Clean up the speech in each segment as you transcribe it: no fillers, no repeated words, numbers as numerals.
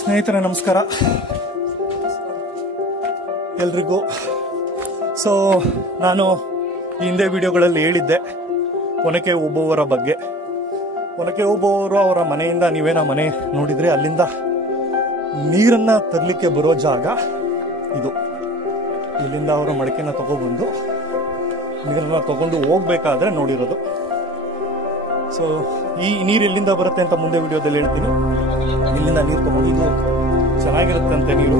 ಸ್ನೇಹಿತರೆ ನಮಸ್ಕಾರ ಎಲ್ರಿಗೂ. ಸೊ ನಾನು ಈ ಹಿಂದೆ ವಿಡಿಯೋಗಳಲ್ಲಿ ಹೇಳಿದ್ದೆ ಒನಕೆ ಓಬವ್ವರ ಬಗ್ಗೆ. ಒನಕೆ ಓಬವ್ವರು ಅವರ ಮನೆಯಿಂದ ನೀವೇನೋ ಮನೆ ನೋಡಿದ್ರೆ ಅಲ್ಲಿಂದ ನೀರನ್ನ ತರಲಿಕ್ಕೆ ಬರೋ ಜಾಗ ಇದು. ಇಲ್ಲಿಂದ ಅವರ ಮಡಕೆನ ತಗೊಬಂದು ನೀರನ್ನ ತಗೊಂಡು ಹೋಗ್ಬೇಕಾದ್ರೆ ನೋಡಿರೋದು. ಸೊ ಈ ನೀರು ಎಲ್ಲಿಂದ ಬರುತ್ತೆ ಅಂತ ಮುಂದೆ ವಿಡಿಯೋದಲ್ಲಿ ಹೇಳ್ತೀನಿ. ಇಲ್ಲಿಂದ ನೀರು ತಗೊಂಡು ಇದು ಚೆನ್ನಾಗಿರುತ್ತಂತೆ ನೀರು.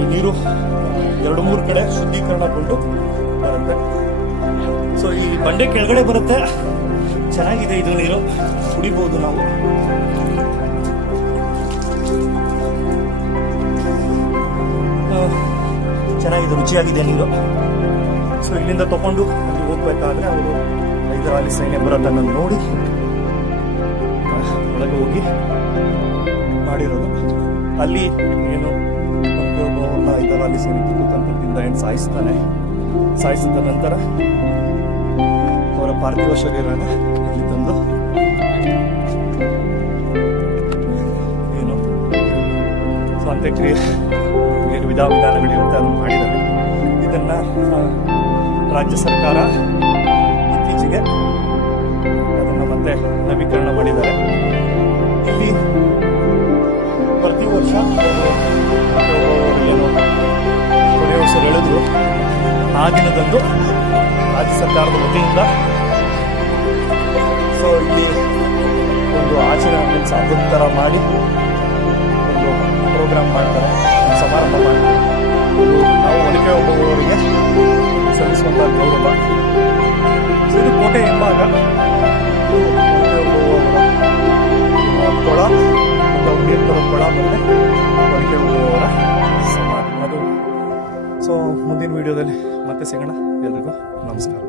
ಈ ನೀರು 2-3 ಕಡೆ ಶುದ್ಧೀಕರಣಗೊಂಡು ಬರುತ್ತೆ. ಸೊ ಈ ಬಂಡೆ ಕೆಳಗಡೆ ಬರುತ್ತೆ. ಚೆನ್ನಾಗಿದೆ ಇದು ನೀರು, ಕುಡಿಬಹುದು ನಾವು. ಚೆನ್ನಾಗಿದೆ, ರುಚಿಯಾಗಿದೆ ನೀರು. ಸೊ ಇಲ್ಲಿಂದ ತಗೊಂಡು ಅಲ್ಲಿ ಹೋಗ್ಬೇಕಾದ್ರೆ ಅವರು ಹೈದರಾಲಿ ಸೈನ್ಯ ಬರೋದನ್ನು ನೋಡಿ ಒಳಗೆ ಹೋಗಿ ಮಾಡಿರೋದು. ಅಲ್ಲಿ ಏನು ಒಬ್ಬ ಹೈದರಾಲಿ ಸೈನಿಕ ಕುತಂತ್ರದಿಂದ ಏನು ಸಾಯಿಸಿದ ನಂತರ ಅವರ ಪಾರ್ಥಿವ ಶರೀರನ ಇಲ್ಲಿ ತಂದು ಏನು ಸೊ ಅಂತ್ಯಕ್ರಿಯೆ ಏನು ವಿಧಾನಗಳಿರುತ್ತೆ ಅದನ್ನು ಮಾಡಿದ್ದಾರೆ. ಇದನ್ನ ರಾಜ್ಯ ಸರ್ಕಾರ ಇತ್ತೀಚೆಗೆ ಅದನ್ನು ಮತ್ತೆ ನವೀಕರಣ ಮಾಡಿದ್ದಾರೆ. ಇಲ್ಲಿ ಪ್ರತಿ ವರ್ಷ ಏನು ಕೊನೆಯ ವರ್ಷ ಹೇಳಿದ್ರು ಆ ದಿನದಂದು ರಾಜ್ಯ ಸರ್ಕಾರದ ವತಿಯಿಂದ ಸೊ ಇಲ್ಲಿ ಒಂದು ಆಚರಣೆ ಹಬ್ಬದ ಥರ ಮಾಡಿ ಒಂದು ಪ್ರೋಗ್ರಾಮ್ ಮಾಡ್ತಾರೆ, ಸಮಾರಂಭ ಮಾಡ್ತಾರೆ. ನಾವು ಒನಕೆ ಓಬವ್ವರಿಗೆ ಸಲ್ಲಿಸುವಂಥ ಗೌರವ. ಇದು ಕೋಟೆ ಹಿಂಭಾಗ ಕೊಳ, ಕೊಳ ಬಂದೆ ಒನಕೆ ಓಬವ್ವರ ಸಮಾಧಿ ಅದು. ಸೊ ಮುಂದಿನ ವಿಡಿಯೋದಲ್ಲಿ ಮತ್ತೆ ಸಿಗೋಣ. ಎಲ್ರಿಗೂ ನಮಸ್ಕಾರ.